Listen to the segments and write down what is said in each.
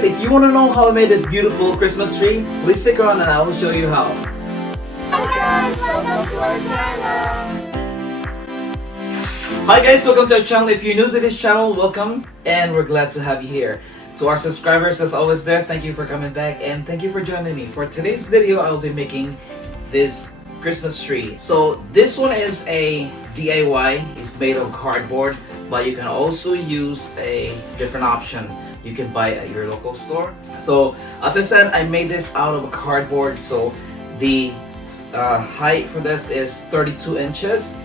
guys, if you want to know how I made this beautiful Christmas tree, please stick around and I will show you how. Hi guys, welcome to our channel. Hi guys, welcome to our channel. If you're new to this channel, welcome and we're glad to have you here. To our subscribers that's always there, thank you for coming back and thank you for joining me. For today's video, I will be making this Christmas tree. So this one is a DIY. It's made of cardboard, but you can also use a different option you can buy at your local store. So as I said, I made this out of a cardboard. So the height for this is 32 inches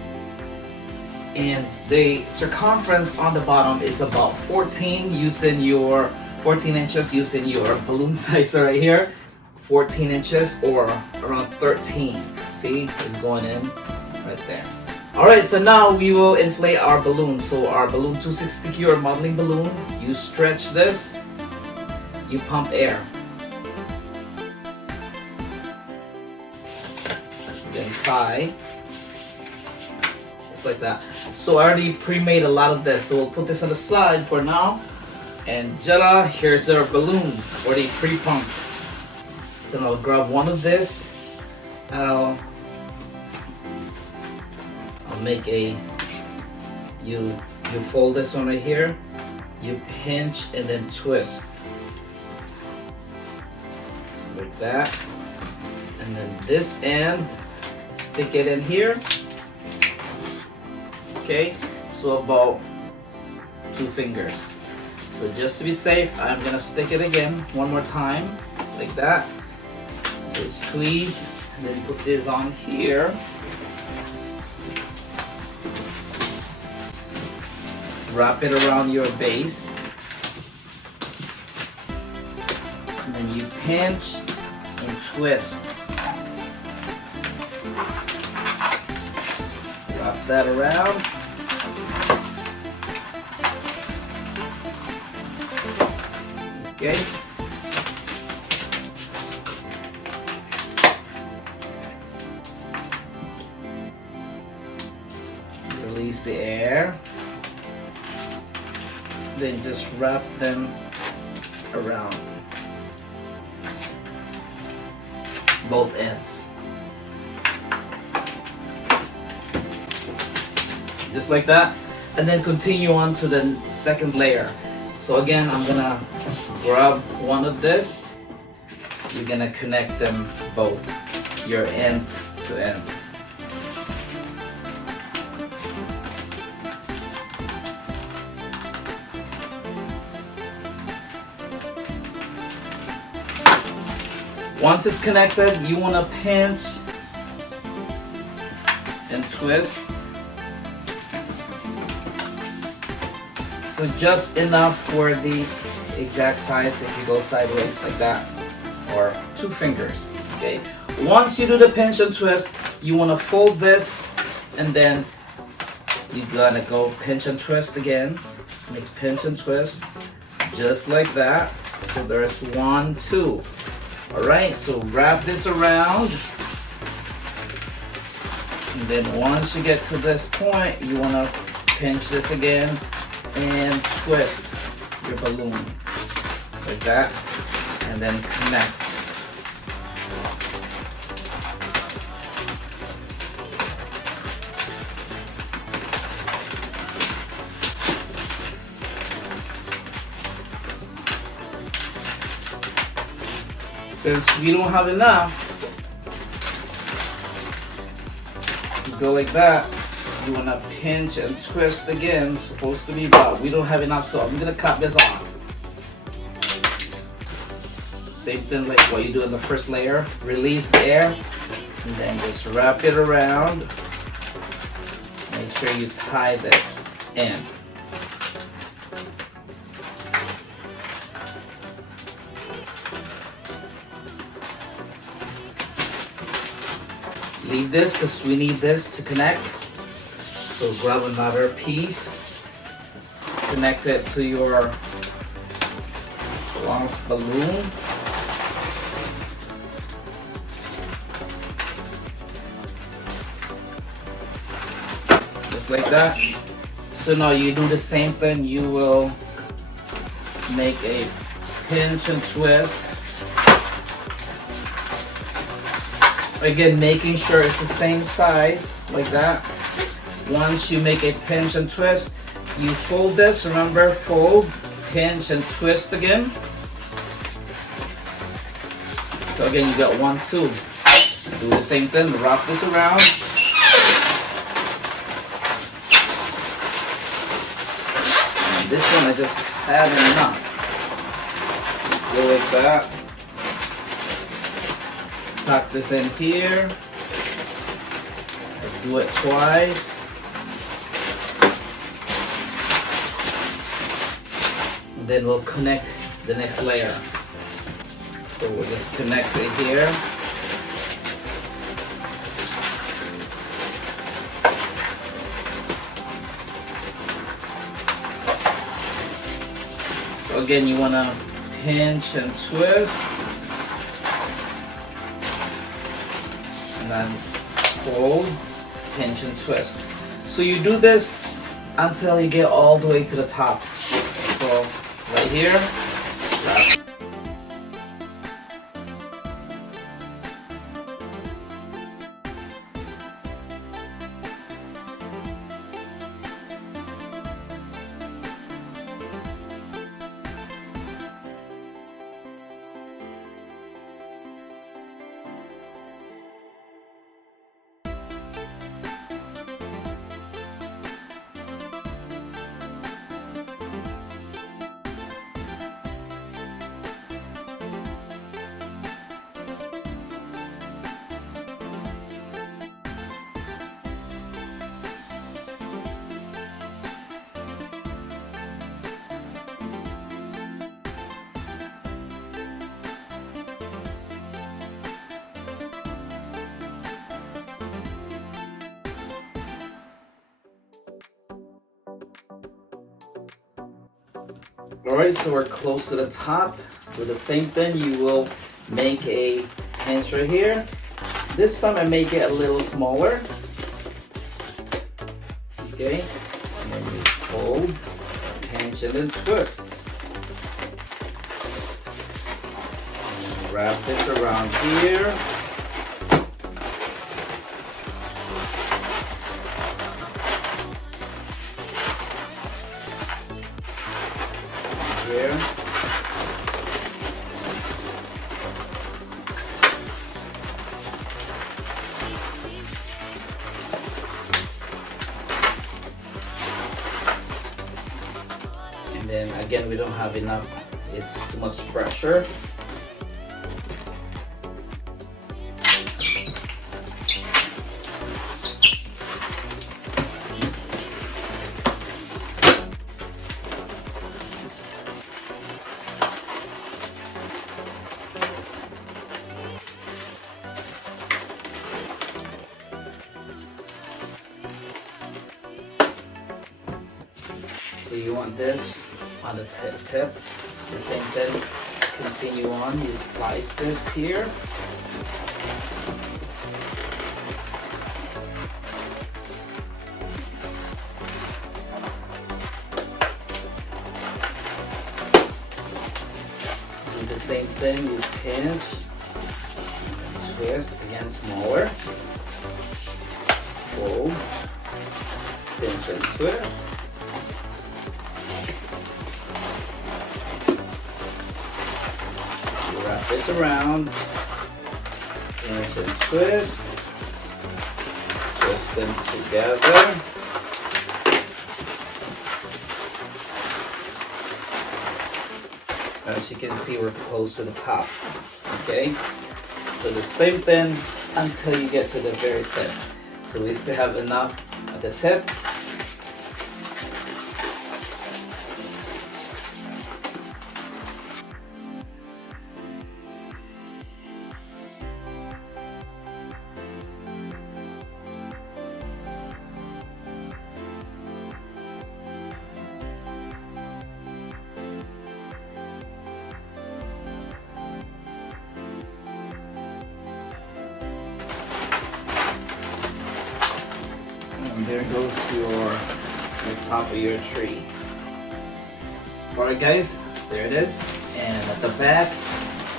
and the circumference on the bottom is about 14 using your 14 inches using your balloon size right here, 14 inches or around 13. See, it's going in right there. Alright, so now we will inflate our balloon. So our balloon 260Q or modeling balloon, you stretch this, you pump air. Then tie, just like that. So I already pre-made a lot of this, so we'll put this on the side for now. And Jella, here's our balloon, already pre-pumped. So now I'll grab one of this, I'll make a, you fold this one right here, you pinch and then twist like that, and then this end stick it in here. Okay, so about 2 fingers. So just to be safe, I'm gonna stick it again one more time like that. So squeeze and then put this on here. Wrap it around your base, and then you pinch and twist. Wrap that around. Okay. Release the air. Then just wrap them around both ends. Just like that. And then continue on to the second layer. So again, I'm gonna grab one of this. You're gonna connect them both, your end to end. Once it's connected, you want to pinch and twist. So just enough for the exact size if you go sideways like that, or 2 fingers. Okay. Once you do the pinch and twist, you want to fold this and then you're gonna go pinch and twist again. Make pinch and twist just like that. So there's 1, 2. Alright, so wrap this around, and then once you get to this point, you want to pinch this again and twist your balloon like that, and then connect. Since we don't have enough, you go like that. You want to pinch and twist again, supposed to be, but we don't have enough, so I'm going to cut this off. Same thing like what you do in the first layer. Release the air, and then just wrap it around. Make sure you tie this in. Leave this because we need this to connect. So grab another piece, connect it to your long balloon. Just like that. So now you do the same thing. You will make a pinch and twist. Again, making sure it's the same size, like that. Once you make a pinch and twist, you fold this, remember, fold, pinch and twist again. So again, you got 1, 2. Do the same thing, wrap this around. And this one I just had enough. Let's go like that. Tuck this in here. Do it twice. And then we'll connect the next layer. So we'll just connect it here. So again, you want to pinch and twist. And then fold, pinch and twist. So you do this until you get all the way to the top. So right here, wrap. Alright, so we're close to the top. So the same thing, you will make a pinch right here. This time I make it a little smaller. Okay, and then you fold, pinch, and then twist. Wrap this around here. Here. And then again, we don't have enough, it's too much pressure. So you want this on the tip, the same thing, continue on, you splice this here. Do the same thing, you pinch, twist, again smaller, fold, pinch and twist. Wrap this around, pinch and twist them together. As you can see, we're close to the top, okay? So the same thing until you get to the very tip. So we still have enough at the tip. And there goes the top of your tree. Alright guys, there it is. And at the back,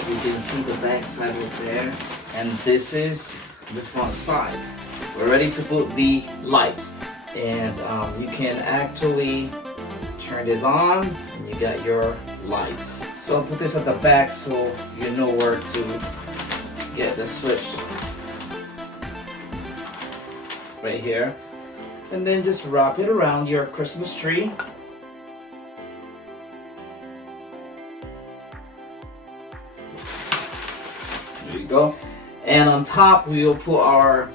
you can see the back side over there. And this is the front side. We're ready to put the lights. And you can actually turn this on and you got your lights. So I'll put this at the back so you know where to get the switch. Right here. And then just wrap it around your Christmas tree. There you go. And on top we will put our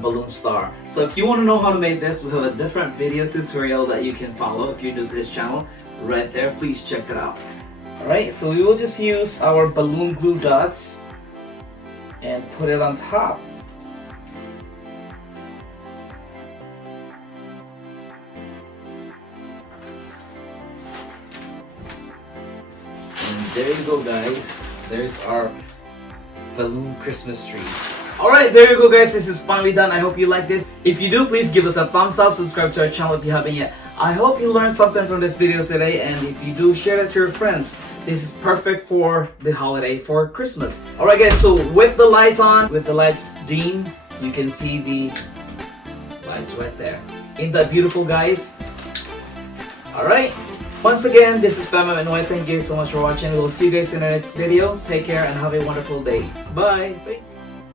balloon star. So if you want to know how to make this, we have a different video tutorial that you can follow if you're new to this channel. Right there, please check it out. Alright, so we will just use our balloon glue dots and put it on top. And there you go, guys. There's our balloon Christmas tree. Alright, there you go, guys. This is finally done. I hope you like this. If you do, please give us a thumbs up, subscribe to our channel if you haven't yet. I hope you learned something from this video today, and if you do, share it to your friends. This is perfect for the holiday, for Christmas. Alright guys, so with the lights on, with the lights dim, you can see the lights right there. Ain't that beautiful, guys? Alright, once again, this is Pam and Thank you so much for watching. We'll see you guys in our next video. Take care and have a wonderful day. Bye! Thank you.